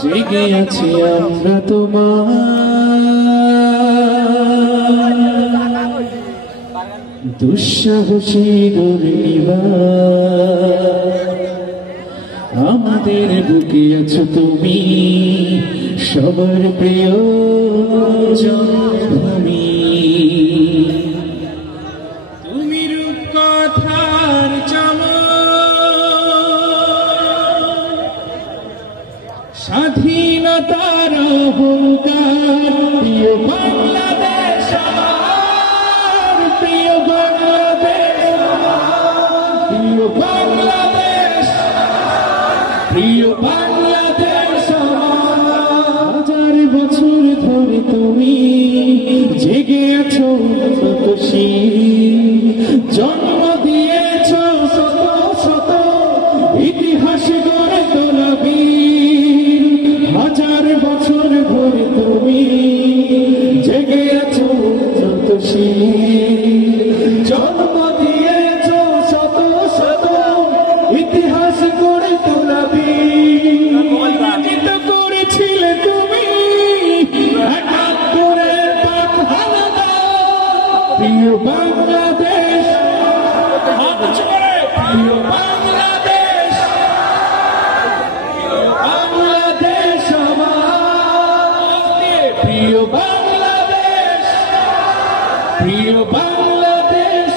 জেগে আছি আমরা তোমার দুঃসাহসী আমাদের বুকে আছো তুমি সবার প্রিয় জন্মভূমি তুমি রূপকথার স্বাধীনতার অহংকার প্রিয় বাংলাদেশ আমার প্রিয় বাংলাদেশ প্রিয় বাংলাদেশ প্রিয় বাংলাদেশ হাজার বছর ধরে তুমি জেগে আছো খুশি জন্ম দিয়েছ শত শত ইতিহাস গড়ে তোলাবি হাজার বছর ধরে তুমি জেগে আছো খুশি জন্ম দিয়েছ শত শত ইতিহাস গড়ে তোলাবি করেছিলে তুমি একাত্তরের পাক হানাদার প্রিয় বাংলাদেশ প্রিয় বাংলাদেশ বাংলাদেশ আমার প্রিয় বাংলাদেশ প্রিয় বাংলাদেশ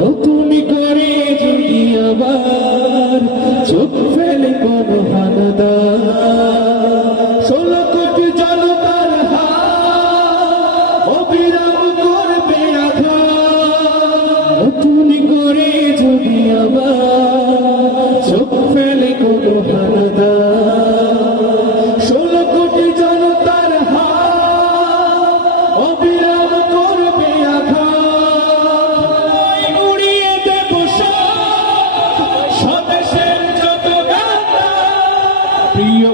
নতুন করে যদি আবার চোখ ফেলে কোনো হানাদার 16 কোটি জনতার হাত অবিরাম করবে আঘাত নতুন করে যদি আবার চোখ ফেলে কোনো হানাদার 16 কোটি জনতার হাত অবিরাম করবে আঘাত উড়িয়ে দেব স্বদেশের যত গাথা প্রিয়